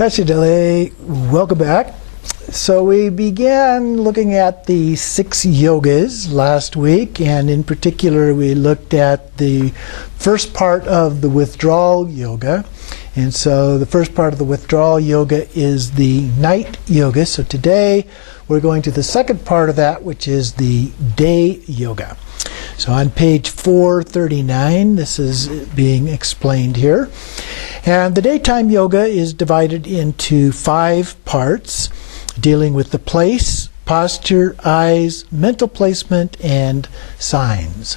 Tachidele, welcome back. So we began looking at the 6 yogas last week, and in particular we looked at the first part of the withdrawal yoga. And so the first part of the withdrawal yoga is the night yoga. So today we're going to the second part of that, which is the day yoga. So on page 439, this is being explained here. And the daytime yoga is divided into 5 parts, dealing with the place, posture, eyes, mental placement, and signs.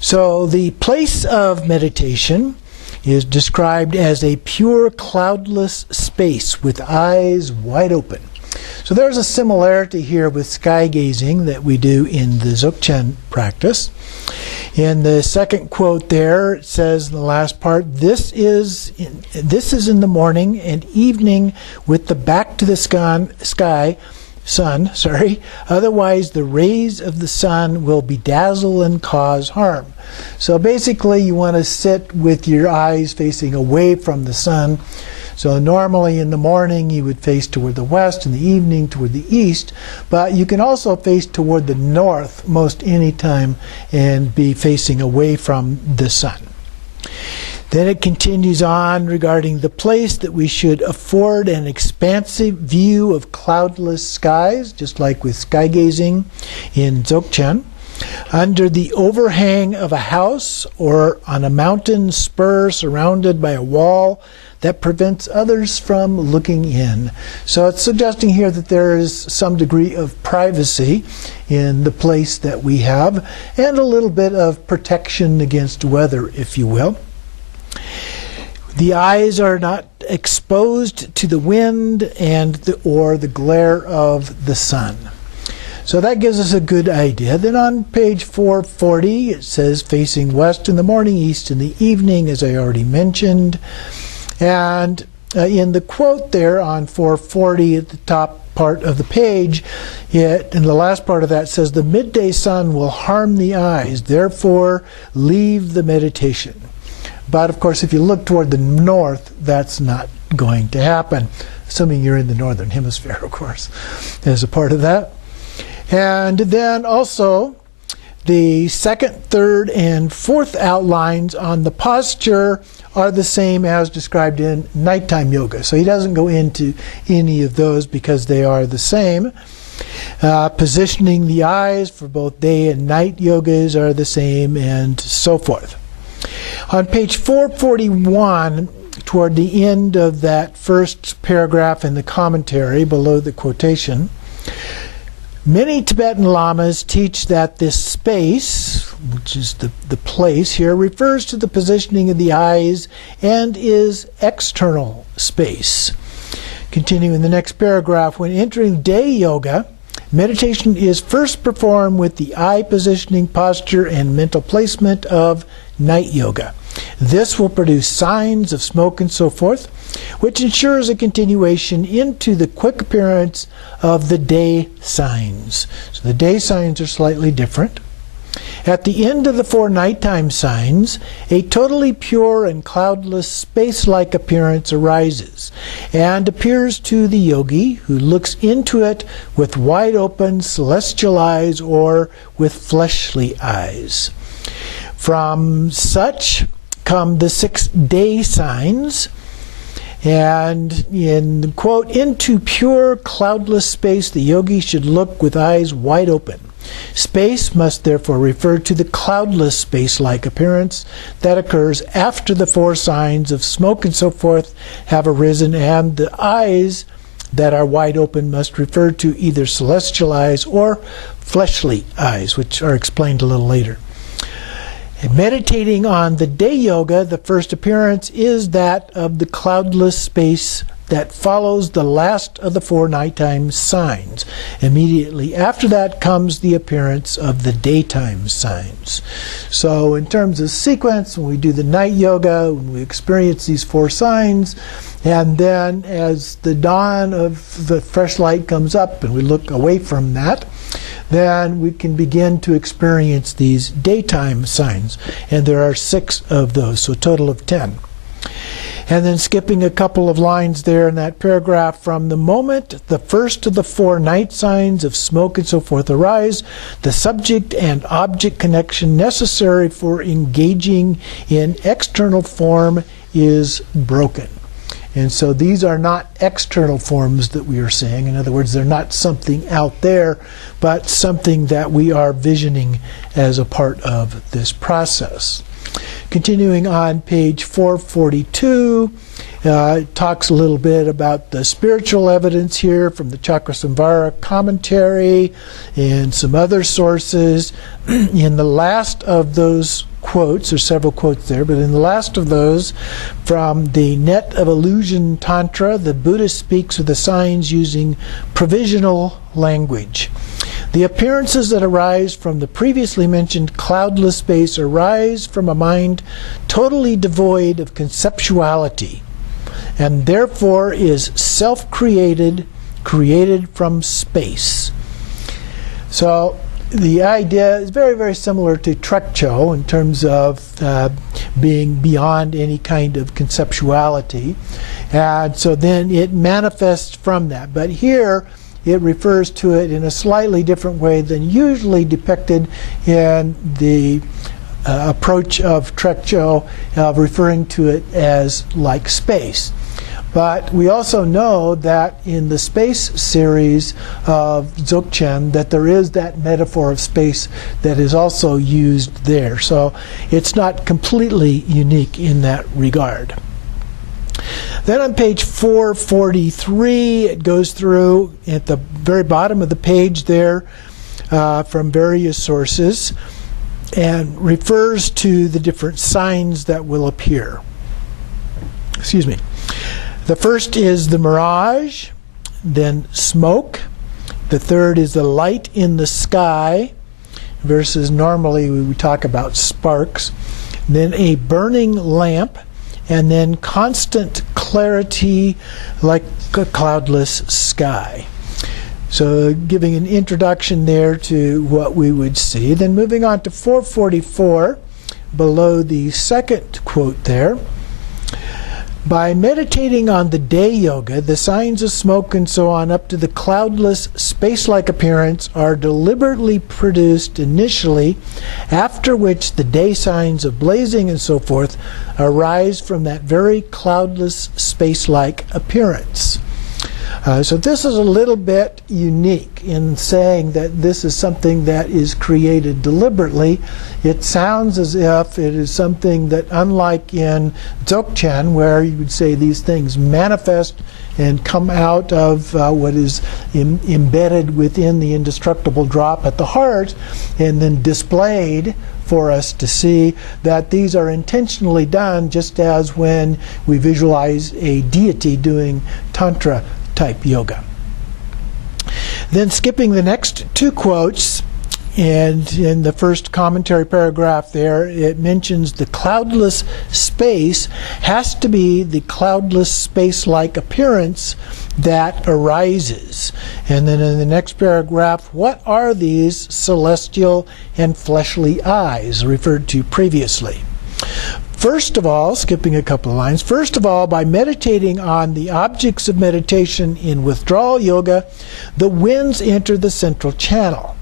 So the place of meditation is described as a pure cloudless space with eyes wide open. So there's a similarity here with sky gazing that we do in the Dzogchen practice. In the second quote there, it says in the last part, this is in the morning and evening with the back to the sun, otherwise the rays of the sun will bedazzle and cause harm. So basically you want to sit with your eyes facing away from the sun. So normally in the morning you would face toward the west, in the evening toward the east, but you can also face toward the north most any time and be facing away from the sun. Then it continues on regarding the place that we should afford an expansive view of cloudless skies, just like with sky gazing in Dzogchen, under the overhang of a house or on a mountain spur surrounded by a wall that prevents others from looking in. So it's suggesting here that there is some degree of privacy in the place that we have, and a little bit of protection against weather, if you will. The eyes are not exposed to the wind or the glare of the sun. So that gives us a good idea. Then on page 440, it says facing west in the morning, east in the evening, as I already mentioned. And in the quote there on 440 at the top part of the page, in the last part of that says, the midday sun will harm the eyes, therefore leave the meditation. But of course, if you look toward the north, that's not going to happen, assuming you're in the northern hemisphere, of course, as a part of that. And then also, the second, third, and fourth outlines on the posture are the same as described in nighttime yoga. So he doesn't go into any of those because they are the same. Positioning the eyes for both day and night yogas are the same, and so forth. On page 441, toward the end of that first paragraph in the commentary below the quotation, many Tibetan lamas teach that this space, which is the place here, refers to the positioning of the eyes and is external space. Continuing in the next paragraph, when entering day yoga, meditation is first performed with the eye positioning, posture, and mental placement of night yoga. This will produce signs of smoke and so forth, which ensures a continuation into the quick appearance of the day signs. So the day signs are slightly different. At the end of the 4 nighttime signs, a totally pure and cloudless space-like appearance arises and appears to the yogi who looks into it with wide open celestial eyes or with fleshly eyes. From such come the 6 day signs, and in the quote, into pure cloudless space the yogi should look with eyes wide open. Space must therefore refer to the cloudless space-like appearance that occurs after the 4 signs of smoke and so forth have arisen, and the eyes that are wide open must refer to either celestial eyes or fleshly eyes, which are explained a little later. Meditating on the day yoga, the first appearance is that of the cloudless space that follows the last of the 4 nighttime signs. Immediately after that comes the appearance of the daytime signs. So in terms of sequence, when we do the night yoga, when we experience these 4 signs, and then as the dawn of the fresh light comes up and we look away from that, then we can begin to experience these daytime signs. And there are 6 of those, so a total of 10. And then skipping a couple of lines there in that paragraph, from the moment the first of the 4 night signs of smoke and so forth arise, the subject and object connection necessary for engaging in external form is broken. And so these are not external forms that we are seeing. In other words, they're not something out there, but something that we are visioning as a part of this process. Continuing on page 442, it talks a little bit about the spiritual evidence here from the Chakrasamvara commentary and some other sources. In the last of those quotes, there's several quotes there, but in the last of those, from the Net of Illusion Tantra, the Buddha speaks of the signs using provisional language. The appearances that arise from the previously mentioned cloudless space arise from a mind totally devoid of conceptuality, and therefore is self-created, created from space. So the idea is very, very similar to Trekcho in terms of being beyond any kind of conceptuality. And so then it manifests from that. But here it refers to it in a slightly different way than usually depicted in the approach of Trekcho, referring to it as like space. But we also know that in the space series of Dzogchen that there is that metaphor of space that is also used there. So it's not completely unique in that regard. Then on page 443, it goes through at the very bottom of the page there from various sources and refers to the different signs that will appear. Excuse me. The first is the mirage, then smoke. The third is the light in the sky, versus normally we would talk about sparks. Then a burning lamp, and then constant clarity like a cloudless sky. So giving an introduction there to what we would see. Then moving on to 444, below the second quote there. By meditating on the day yoga, the signs of smoke and so on up to the cloudless, space-like appearance are deliberately produced initially, after which the day signs of blazing and so forth arise from that very cloudless, space-like appearance. So this is a little bit unique in saying that this is something that is created deliberately. It sounds as if it is something that, unlike in Dzogchen, where you would say these things manifest and come out of what is embedded within the indestructible drop at the heart and then displayed for us to see, that these are intentionally done, just as when we visualize a deity doing Tantra type yoga. Then skipping the next two quotes, and in the first commentary paragraph there, it mentions the cloudless space has to be the cloudless space-like appearance that arises. And then in the next paragraph, what are these celestial and fleshly eyes referred to previously? First of all, skipping a couple of lines, first of all, by meditating on the objects of meditation in withdrawal yoga, the winds enter the central channel.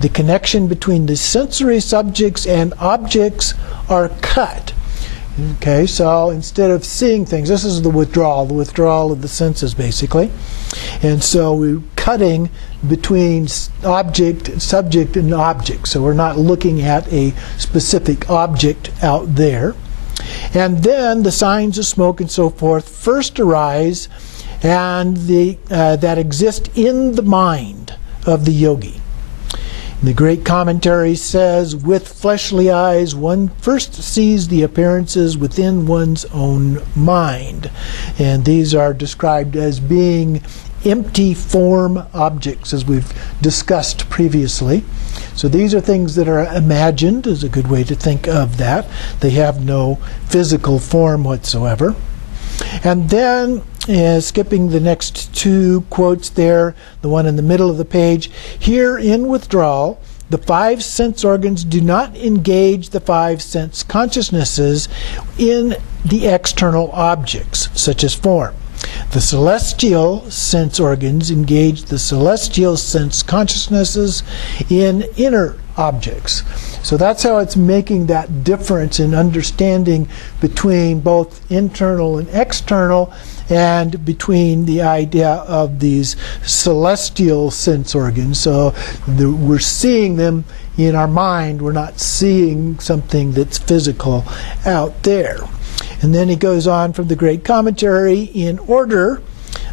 The connection between the sensory subjects and objects are cut. Okay, so instead of seeing things, this is the withdrawal of the senses, basically. And so we're cutting between object, subject, and object. So we're not looking at a specific object out there. And then the signs of smoke and so forth first arise, and that exist in the mind of the yogi. The great commentary says, with fleshly eyes, one first sees the appearances within one's own mind. And these are described as being empty form objects, as we've discussed previously. So these are things that are imagined, is a good way to think of that. They have no physical form whatsoever. And then, skipping the next two quotes there, the one in the middle of the page, here in withdrawal, the 5 sense organs do not engage the 5 sense consciousnesses in the external objects, such as form. The celestial sense organs engage the celestial sense consciousnesses in inner objects. So that's how it's making that difference in understanding between both internal and external, and between the idea of these celestial sense organs. So we're seeing them in our mind. We're not seeing something that's physical out there. And then he goes on from the great commentary, in order,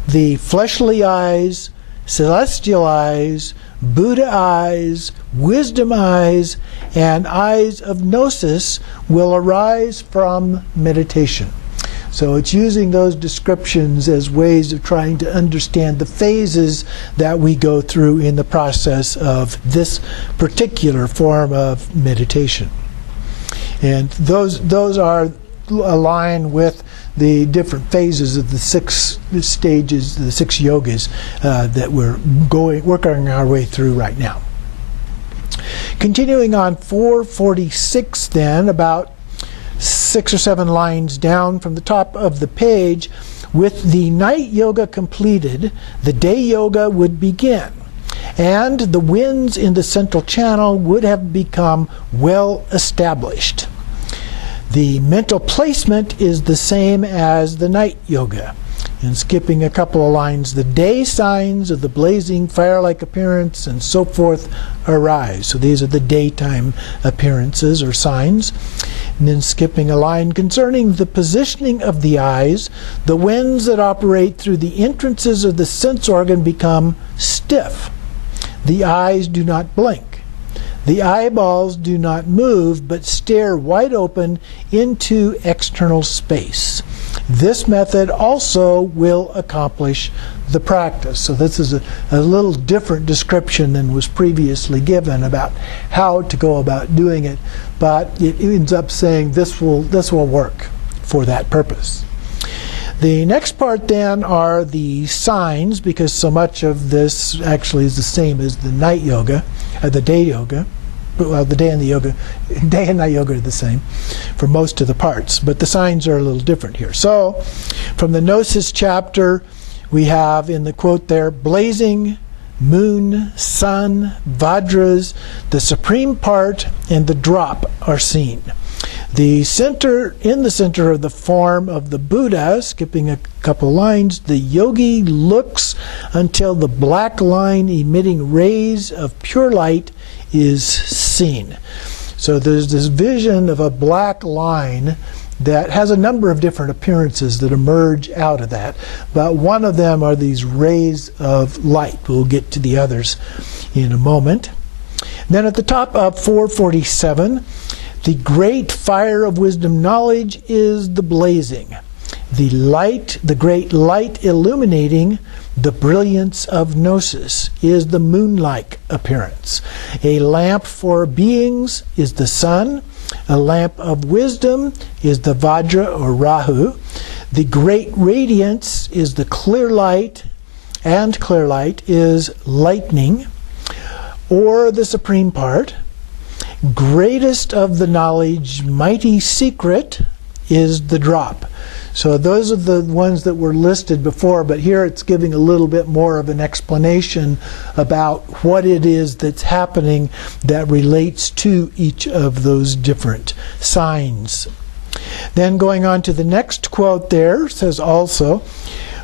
the fleshly eyes, celestial eyes, Buddha eyes, wisdom eyes, and eyes of gnosis will arise from meditation. So it's using those descriptions as ways of trying to understand the phases that we go through in the process of this particular form of meditation. And those are aligned with the different phases of the 6 stages, the 6 yogas that we're working our way through right now. Continuing on 446 then, about 6 or 7 lines down from the top of the page, with the night yoga completed, the day yoga would begin, and the winds in the central channel would have become well established. The mental placement is the same as the night yoga. And skipping a couple of lines, the day signs of the blazing fire-like appearance and so forth arise. So these are the daytime appearances or signs. And then skipping a line, concerning the positioning of the eyes, the winds that operate through the entrances of the sense organ become stiff. The eyes do not blink. The eyeballs do not move, but stare wide open into external space. This method also will accomplish the practice. So this is a little different description than was previously given about how to go about doing it, but it ends up saying this will work for that purpose. The next part then are the signs, because so much of this actually is the same as the night yoga, the day yoga. Well, the day and night yoga are the same for most of the parts, but the signs are a little different here. So, from the Gnosis chapter, we have in the quote there, blazing, moon, sun, Vajras, the supreme part, and the drop are seen. In the center of the form of the Buddha, skipping a couple lines, the yogi looks until the black line emitting rays of pure light is seen. So there's this vision of a black line that has a number of different appearances that emerge out of that. But one of them are these rays of light. We'll get to the others in a moment. Then at the top of 447, the great fire of wisdom knowledge is the blazing. The great light illuminating the brilliance of gnosis is the moon-like appearance. A lamp for beings is the sun. A lamp of wisdom is the Vajra or Rahu. The great radiance is the clear light, and clear light is lightning, or the supreme part. Greatest of the knowledge, mighty secret, is the drop. So those are the ones that were listed before, but here it's giving a little bit more of an explanation about what it is that's happening that relates to each of those different signs. Then going on to the next quote there, says also,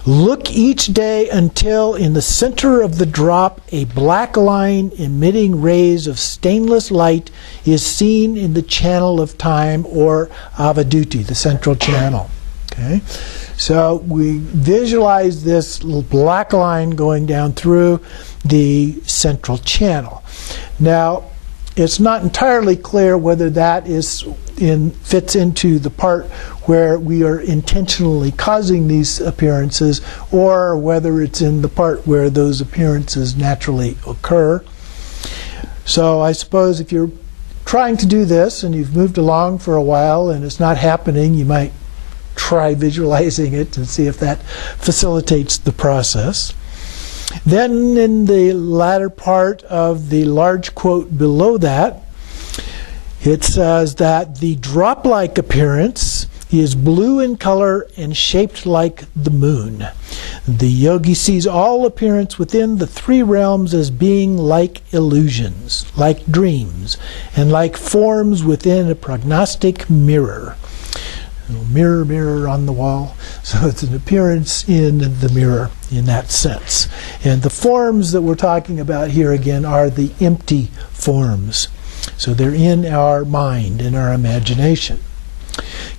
look each day until in the center of the drop a black line emitting rays of stainless light is seen in the channel of time, or avaduti, the central channel. Okay, so we visualize this little black line going down through the central channel. Now, it's not entirely clear whether that fits into the part where we are intentionally causing these appearances, or whether it's in the part where those appearances naturally occur. So I suppose if you're trying to do this and you've moved along for a while and it's not happening, you might try visualizing it and see if that facilitates the process. Then in the latter part of the large quote below that, it says that the drop-like appearance is blue in color and shaped like the moon. The yogi sees all appearance within the three realms as being like illusions, like dreams, and like forms within a prognostic mirror. Mirror, mirror on the wall. So it's an appearance in the mirror in that sense. And the forms that we're talking about here again are the empty forms. So they're in our mind, in our imagination.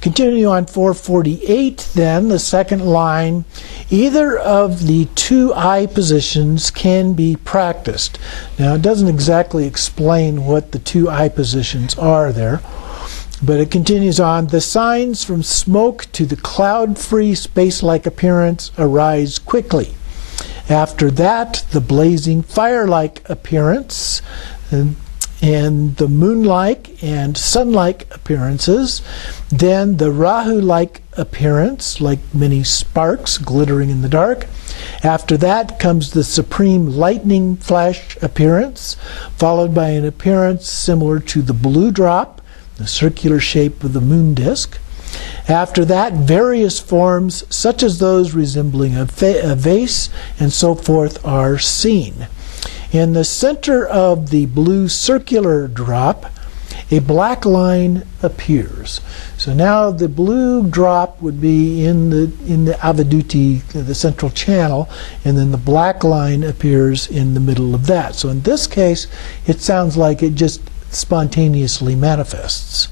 Continue on 448 then, the second line. Either of the two eye positions can be practiced. Now it doesn't exactly explain what the two eye positions are there. But it continues on, the signs from smoke to the cloud-free space-like appearance arise quickly. After that, the blazing fire-like appearance and the moon-like and sun-like appearances. Then the Rahu-like appearance, like many sparks glittering in the dark. After that comes the supreme lightning flash appearance, followed by an appearance similar to the blue drop, the circular shape of the moon disk. After that, various forms, such as those resembling a vase and so forth, are seen. In the center of the blue circular drop, a black line appears. So now the blue drop would be in the Avaduti, the central channel, and then the black line appears in the middle of that. So in this case, it sounds like it just spontaneously manifests.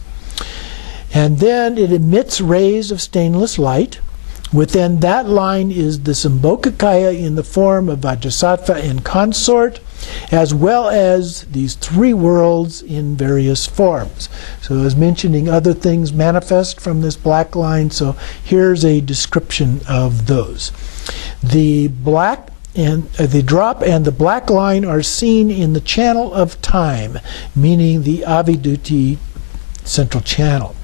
And then it emits rays of stainless light. Within that line is the Sambhogakaya in the form of Vajrasattva and consort, as well as these three worlds in various forms. So I was mentioning other things manifest from this black line, so here's a description of those. The black and the drop and the black line are seen in the channel of time, meaning the Avaduti central channel.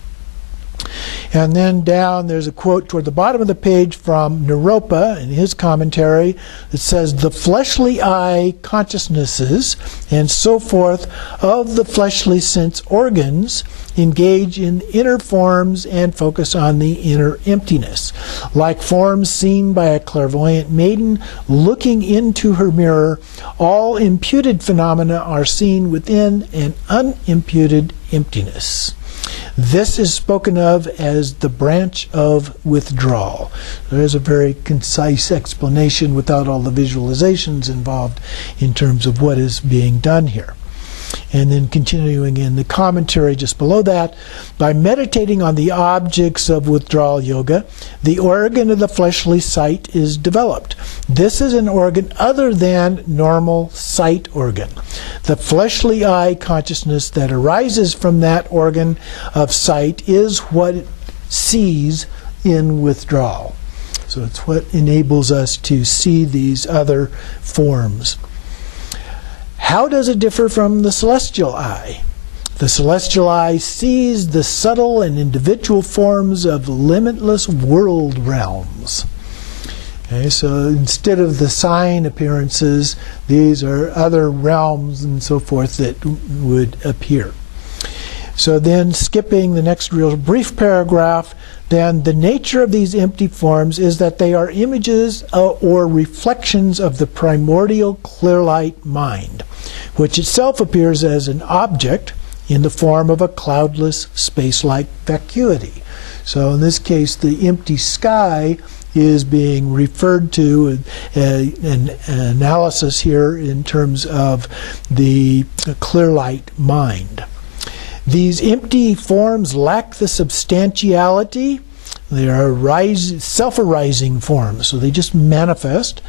And then down there's a quote toward the bottom of the page from Naropa in his commentary that says, the fleshly eye consciousnesses and so forth of the fleshly sense organs engage in inner forms and focus on the inner emptiness. Like forms seen by a clairvoyant maiden looking into her mirror, all imputed phenomena are seen within an unimputed emptiness. This is spoken of as the branch of withdrawal. There's a very concise explanation without all the visualizations involved in terms of what is being done here. And then continuing in the commentary just below that, by meditating on the objects of withdrawal yoga, the organ of the fleshly sight is developed. This is an organ other than normal sight organ. The fleshly eye consciousness that arises from that organ of sight is what it sees in withdrawal. So it's what enables us to see these other forms. How does it differ from the celestial eye? The celestial eye sees the subtle and individual forms of limitless world realms. Okay, so instead of the sign appearances, these are other realms and so forth that would appear. So then skipping the next real brief paragraph, then the nature of these empty forms is that they are images or reflections of the primordial clear light mind, which itself appears as an object in the form of a cloudless space-like vacuity. So in this case, the empty sky is being referred to, an analysis here in terms of the clear light mind. These empty forms lack the substantiality. They are self-arising forms, so they just manifest.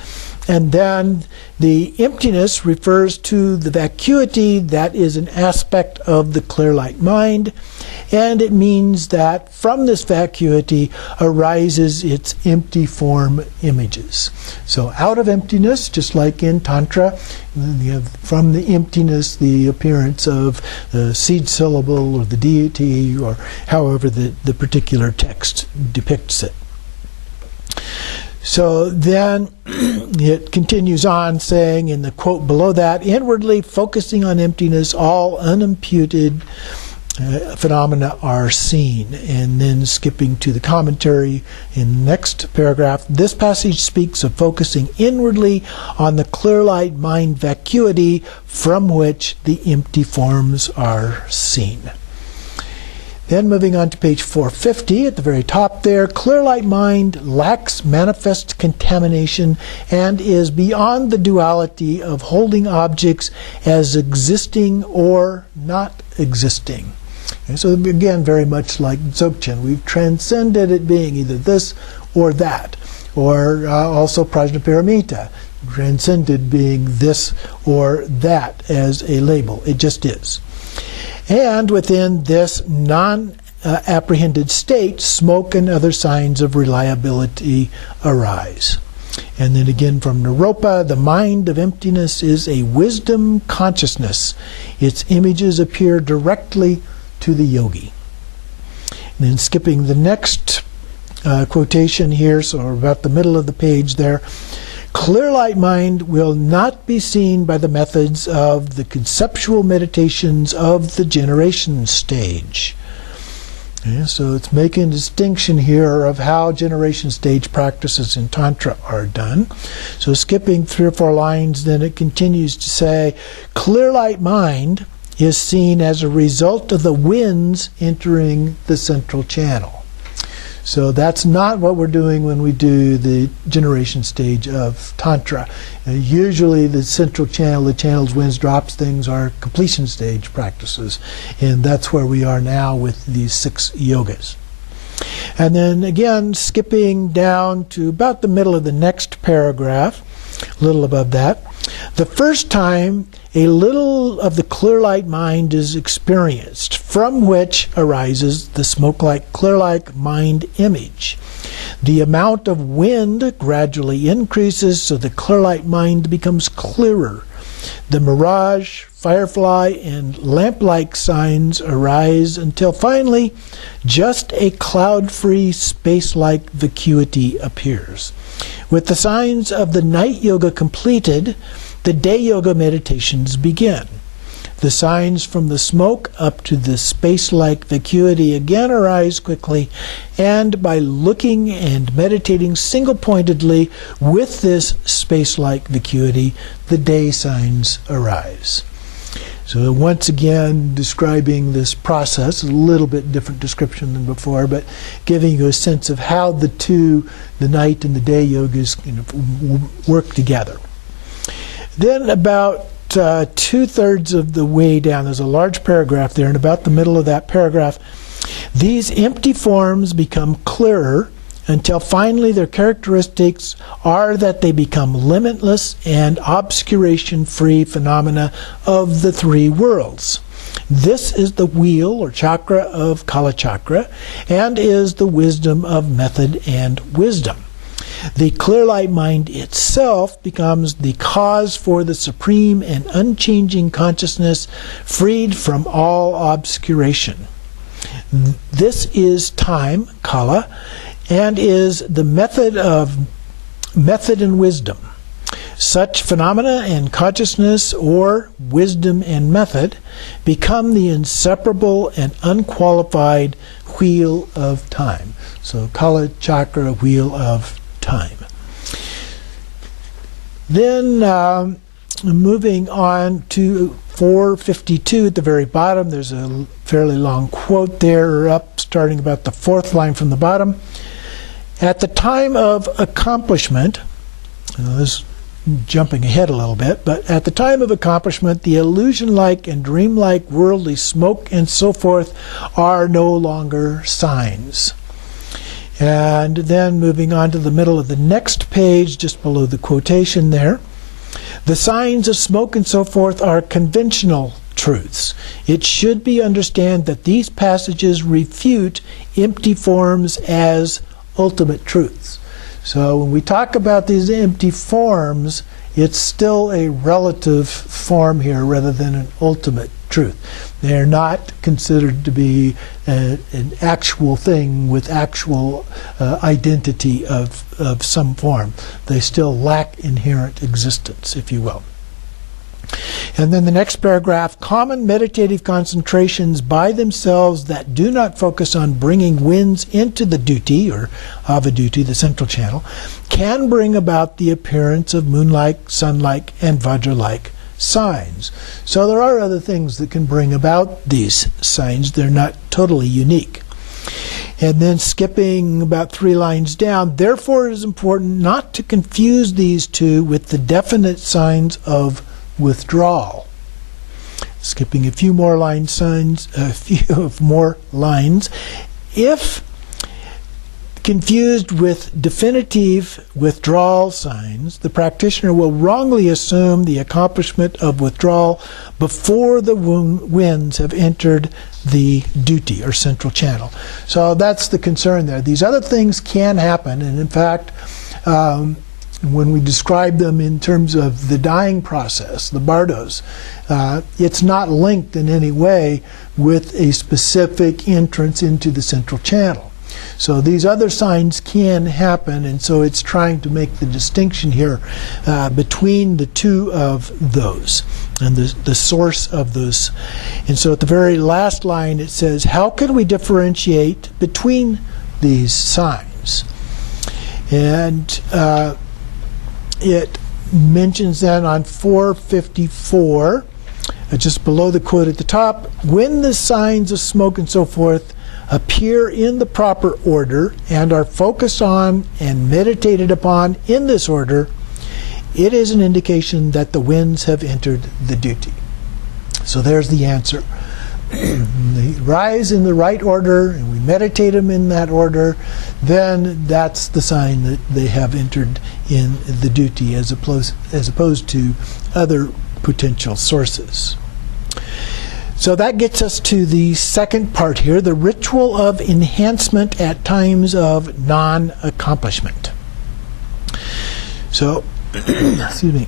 And then the emptiness refers to the vacuity that is an aspect of the clear light mind, and it means that from this vacuity arises its empty form images. So out of emptiness, just like in Tantra, you have from the emptiness the appearance of the seed syllable or the deity, or however the particular text depicts it. So then it continues on saying in the quote below that, inwardly focusing on emptiness, all unimputed phenomena are seen. And then skipping to the commentary in the next paragraph, this passage speaks of focusing inwardly on the clear light mind vacuity from which the empty forms are seen. Then moving on to page 450, at the very top there, clear light mind lacks manifest contamination and is beyond the duality of holding objects as existing or not existing. Okay, so again, very much like Dzogchen, we've transcended it being either this or that, or also Prajnaparamita, transcended being this or that as a label. It just is. And within this non-apprehended state, smoke and other signs of reliability arise. And then again from Naropa, the mind of emptiness is a wisdom consciousness. Its images appear directly to the yogi. And then skipping the next quotation here, so about the middle of the page there, clear light mind will not be seen by the methods of the conceptual meditations of the generation stage. Okay, so it's making a distinction here of how generation stage practices in Tantra are done. So skipping 3 or 4 lines, then it continues to say, clear light mind is seen as a result of the winds entering the central channel. So that's not what we're doing when we do the generation stage of Tantra. Usually the central channel, the channels, winds, drops, things are completion stage practices. And that's where we are now with these 6 yogas. And then again, skipping down to about the middle of the next paragraph, a little above that. The first time a little of the clear light mind is experienced, from which arises the smoke-like, clear-like mind image. The amount of wind gradually increases, so the clear light mind becomes clearer. The mirage, firefly, and lamp-like signs arise until finally just a cloud-free, space-like vacuity appears. With the signs of the night yoga completed, the day yoga meditations begin. The signs from the smoke up to the space-like vacuity again arise quickly, and by looking and meditating single-pointedly with this space-like vacuity, the day signs arise. So once again, describing this process, a little bit different description than before, but giving you a sense of how the two, the night and the day yogas, work together. Then about 2/3 of the way down, there's a large paragraph there, and about the middle of that paragraph, these empty forms become clearer until finally their characteristics are that they become limitless and obscuration-free phenomena of the 3 worlds. This is the wheel or chakra of Kalachakra, and is the wisdom of method and wisdom. The clear light mind itself becomes the cause for the supreme and unchanging consciousness, freed from all obscuration. This is time, Kala, and is the method and wisdom. Such phenomena and consciousness, or wisdom and method, become the inseparable and unqualified wheel of time. So Kalachakra, wheel of time. Then moving on to 452 at the very bottom, there's a fairly long quote there up starting about the 4th line from the bottom. At the time of accomplishment, this is jumping ahead a little bit, but at the time of accomplishment, the illusion-like and dream-like worldly smoke and so forth are no longer signs. And then moving on to the middle of the next page, just below the quotation there, the signs of smoke and so forth are conventional truths. It should be understood that these passages refute empty forms as ultimate truths. So when we talk about these empty forms, it's still a relative form here rather than an ultimate truth. They're not considered to be an actual thing with actual identity of some form. They still lack inherent existence, if you will. And then the next paragraph, common meditative concentrations by themselves that do not focus on bringing winds into the duty, or avaduti, the central channel, can bring about the appearance of moon-like, sun-like, and vajra-like signs. So there are other things that can bring about these signs. They're not totally unique. And then skipping about 3 lines down, therefore it is important not to confuse these two with the definite signs of withdrawal. Skipping a few more lines, if confused with definitive withdrawal signs, the practitioner will wrongly assume the accomplishment of withdrawal before the winds have entered the duty or central channel. So that's the concern there. These other things can happen, and in fact, when we describe them in terms of the dying process, the bardos, it's not linked in any way with a specific entrance into the central channel. So these other signs can happen, and so it's trying to make the distinction here between the two of those and the source of those. And so at the very last line it says, how can we differentiate between these signs? And it mentions then on 454, just below the quote at the top, when the signs of smoke and so forth appear in the proper order and are focused on and meditated upon in this order, it is an indication that the winds have entered the duty. So there's the answer. They rise in the right order and we meditate them in that order, then that's the sign that they have entered in the duty as opposed to other potential sources. So that gets us to the second part here, the ritual of enhancement at times of non-accomplishment. So, excuse me.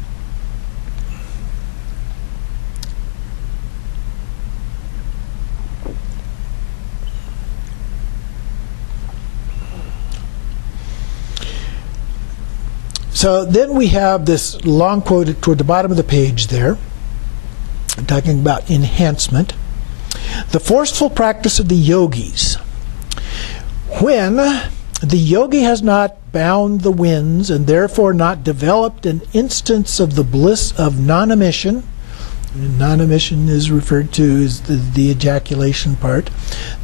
So then we have this long quote toward the bottom of the page there, talking about enhancement. The forceful practice of the yogis. When the yogi has not bound the winds and therefore not developed an instance of the bliss of non-emission, non-emission is referred to as the ejaculation part,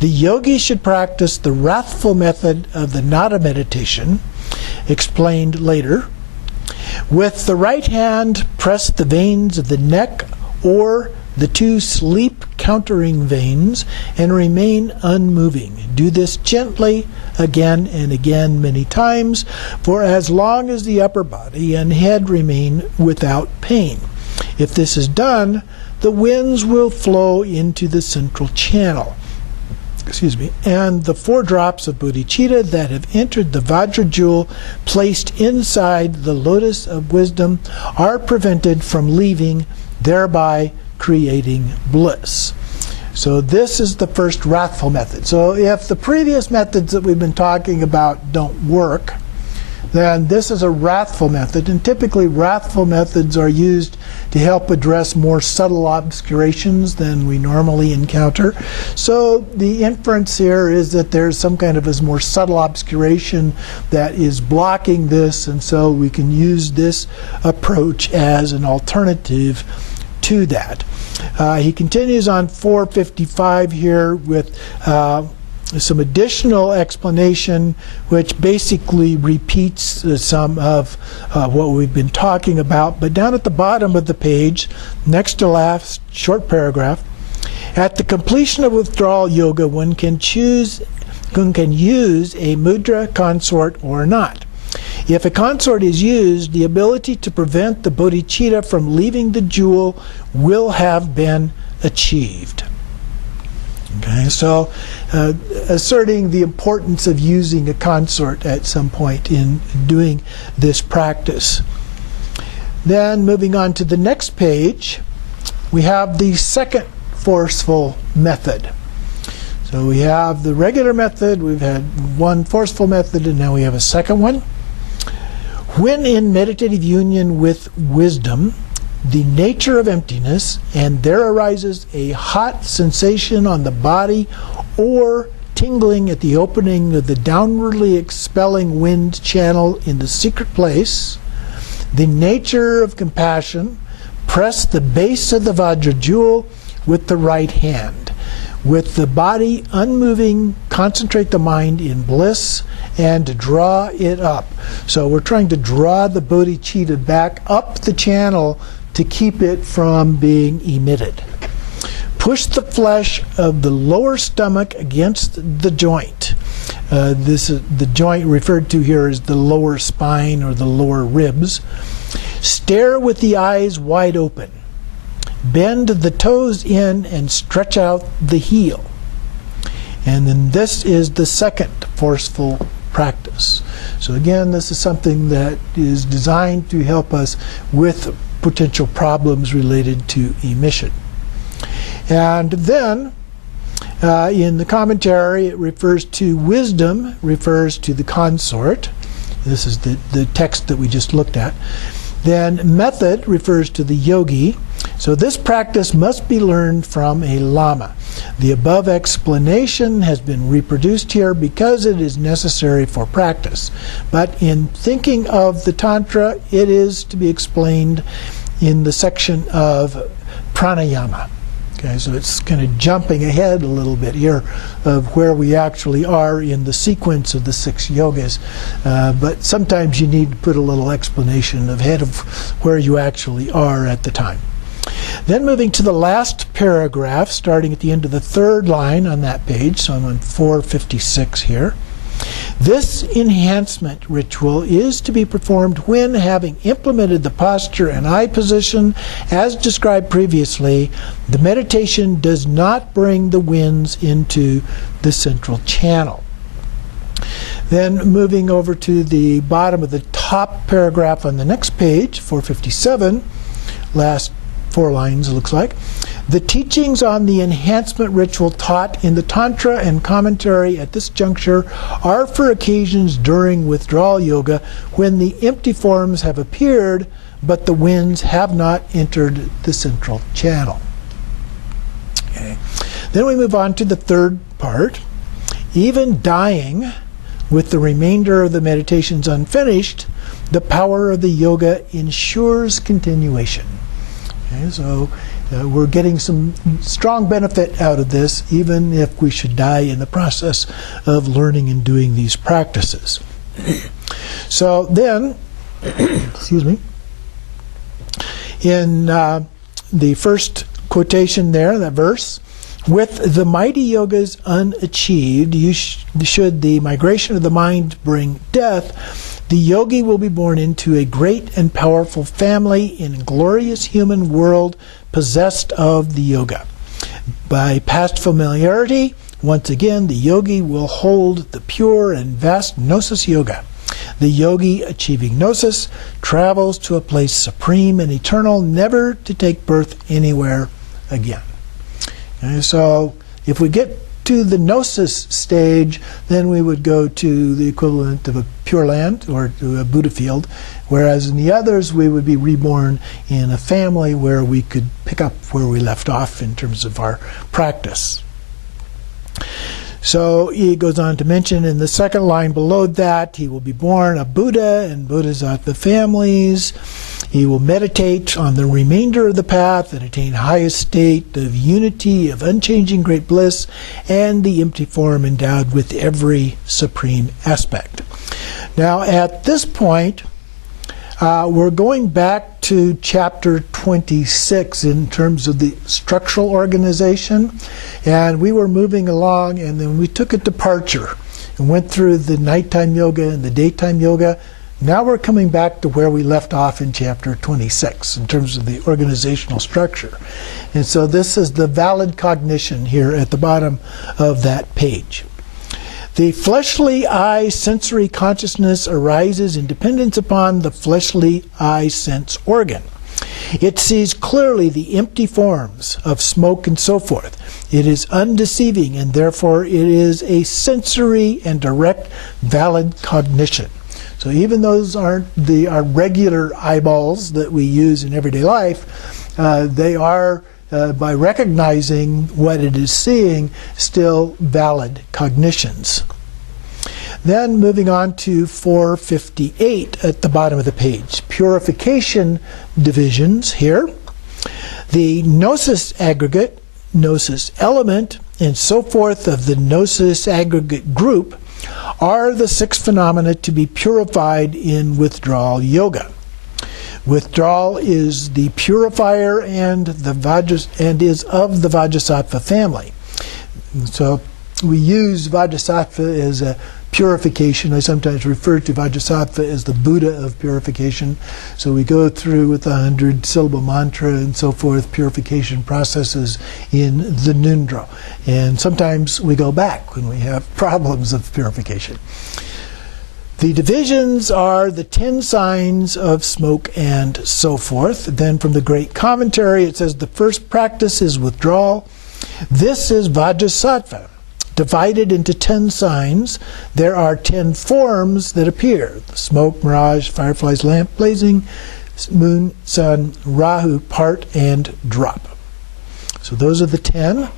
the yogi should practice the wrathful method of the nada meditation, explained later. With the right hand, press the veins of the neck or the 2 sleep-countering veins and remain unmoving. Do this gently again and again many times for as long as the upper body and head remain without pain. If this is done, the winds will flow into the central channel. And the 4 drops of bodhicitta that have entered the Vajra jewel placed inside the lotus of wisdom are prevented from leaving, thereby creating bliss. So this is the first wrathful method. So if the previous methods that we've been talking about don't work, then this is a wrathful method, and typically wrathful methods are used to help address more subtle obscurations than we normally encounter. So the inference here is that there's some kind of a more subtle obscuration that is blocking this, and so we can use this approach as an alternative to that. He continues on 455 here with some additional explanation, which basically repeats some of what we've been talking about. But down at the bottom of the page, next to last short paragraph, at the completion of withdrawal yoga, one can use a mudra consort or not. If a consort is used, the ability to prevent the bodhicitta from leaving the jewel will have been achieved. Okay, so asserting the importance of using a consort at some point in doing this practice. Then moving on to the next page, we have the second forceful method. So we have the regular method, we've had one forceful method, and now we have a second one. When in meditative union with wisdom, the nature of emptiness, and there arises a hot sensation on the body or tingling at the opening of the downwardly expelling wind channel in the secret place, the nature of compassion, press the base of the Vajra jewel with the right hand. With the body unmoving, concentrate the mind in bliss and draw it up. So we're trying to draw the bodhicitta back up the channel to keep it from being emitted. Push the flesh of the lower stomach against the joint. The joint referred to here is the lower spine or the lower ribs. Stare with the eyes wide open. Bend the toes in and stretch out the heel. And then this is the second forceful practice. So again, this is something that is designed to help us with potential problems related to emission. And then in the commentary, it refers to wisdom, refers to the consort. This is the text that we just looked at. Then method refers to the yogi. So this practice must be learned from a lama. The above explanation has been reproduced here because it is necessary for practice. But in thinking of the Tantra, it is to be explained in the section of pranayama. Okay, so it's kind of jumping ahead a little bit here of where we actually are in the sequence of the 6 yogas. But sometimes you need to put a little explanation ahead of where you actually are at the time. Then moving to the last paragraph, starting at the end of the 3rd line on that page, so I'm on 456 here. This enhancement ritual is to be performed when, having implemented the posture and eye position as described previously, the meditation does not bring the winds into the central channel. Then moving over to the bottom of the top paragraph on the next page, 457, last 4 lines it looks like. The teachings on the enhancement ritual taught in the Tantra and commentary at this juncture are for occasions during withdrawal yoga when the empty forms have appeared but the winds have not entered the central channel. Okay. Then we move on to the 3rd part. Even dying with the remainder of the meditations unfinished, the power of the yoga ensures continuation. Okay, so we're getting some strong benefit out of this, even if we should die in the process of learning and doing these practices. So then, excuse me, in the first quotation there, that verse, with the mighty yogas unachieved, should the migration of the mind bring death, the yogi will be born into a great and powerful family in a glorious human world possessed of the yoga. By past familiarity, once again, the yogi will hold the pure and vast Gnosis Yoga. The yogi achieving Gnosis travels to a place supreme and eternal, never to take birth anywhere again. Okay, so if we get to the Gnosis stage, then we would go to the equivalent of a Pure Land or to a Buddha field, whereas in the others we would be reborn in a family where we could pick up where we left off in terms of our practice. So he goes on to mention in the 2nd line below that he will be born a Buddha and Bodhisattva families. He will meditate on the remainder of the path and attain highest state of unity, of unchanging great bliss, and the empty form endowed with every supreme aspect. Now at this point, we're going back to chapter 26 in terms of the structural organization, and we were moving along, and then we took a departure and went through the nighttime yoga and the daytime yoga. Now we're coming back to where we left off in chapter 26 in terms of the organizational structure. And so this is the valid cognition here at the bottom of that page. The fleshly eye sensory consciousness arises in dependence upon the fleshly eye sense organ. It sees clearly the empty forms of smoke and so forth. It is undeceiving, and therefore it is a sensory and direct valid cognition. So even those aren't our regular eyeballs that we use in everyday life, they are, by recognizing what it is seeing, still valid cognitions. Then moving on to 458 at the bottom of the page. Purification divisions here. The gnosis aggregate, gnosis element, and so forth of the gnosis aggregate group are the 6 phenomena to be purified in withdrawal yoga. Withdrawal is the purifier and is of the Vajrasattva family. So we use Vajrasattva as a purification. I sometimes refer to Vajrasattva as the Buddha of purification. So we go through with the 100-syllable mantra and so forth, purification processes in the Nundro. And sometimes we go back when we have problems of purification. The divisions are the 10 signs of smoke and so forth. Then from the great commentary, it says the first practice is withdrawal. This is Vajrasattva. Divided into 10 signs, there are 10 forms that appear. The smoke, mirage, fireflies, lamp blazing, moon, sun, Rahu, part, and drop. So those are the 10.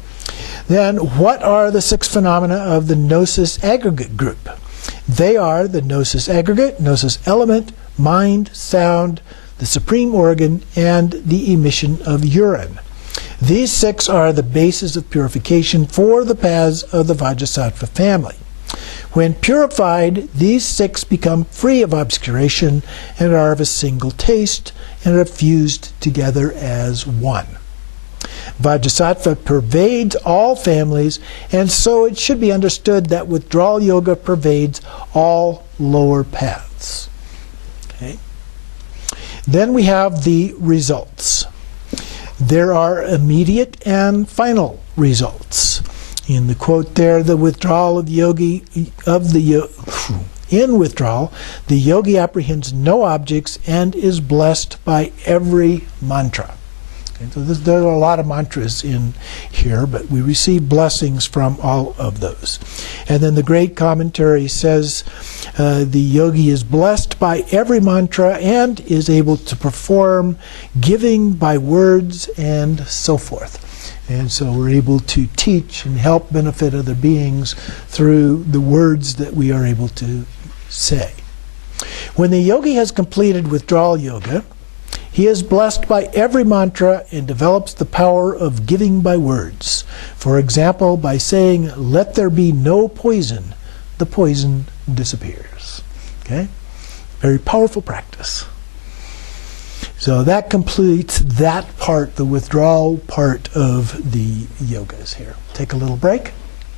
Then what are the 6 phenomena of the gnosis aggregate group? They are the gnosis aggregate, gnosis element, mind, sound, the supreme organ, and the emission of urine. These 6 are the basis of purification for the paths of the Vajrasattva family. When purified, these 6 become free of obscuration and are of a single taste and are fused together as one. Vajrasattva pervades all families, and so it should be understood that withdrawal yoga pervades all lower paths. Okay. Then we have the results. There are immediate and final results. In the quote there, the withdrawal of yogi in withdrawal, the yogi apprehends no objects and is blessed by every mantra. Okay, so there are a lot of mantras in here, but we receive blessings from all of those. And then the great commentary says the yogi is blessed by every mantra and is able to perform giving by words and so forth. And so we're able to teach and help benefit other beings through the words that we are able to say. When the yogi has completed withdrawal yoga, he is blessed by every mantra and develops the power of giving by words. For example, by saying, "Let there be no poison," the poison disappears. Okay? Very powerful practice. So that completes that part, the withdrawal part of the yogas here. Take a little break.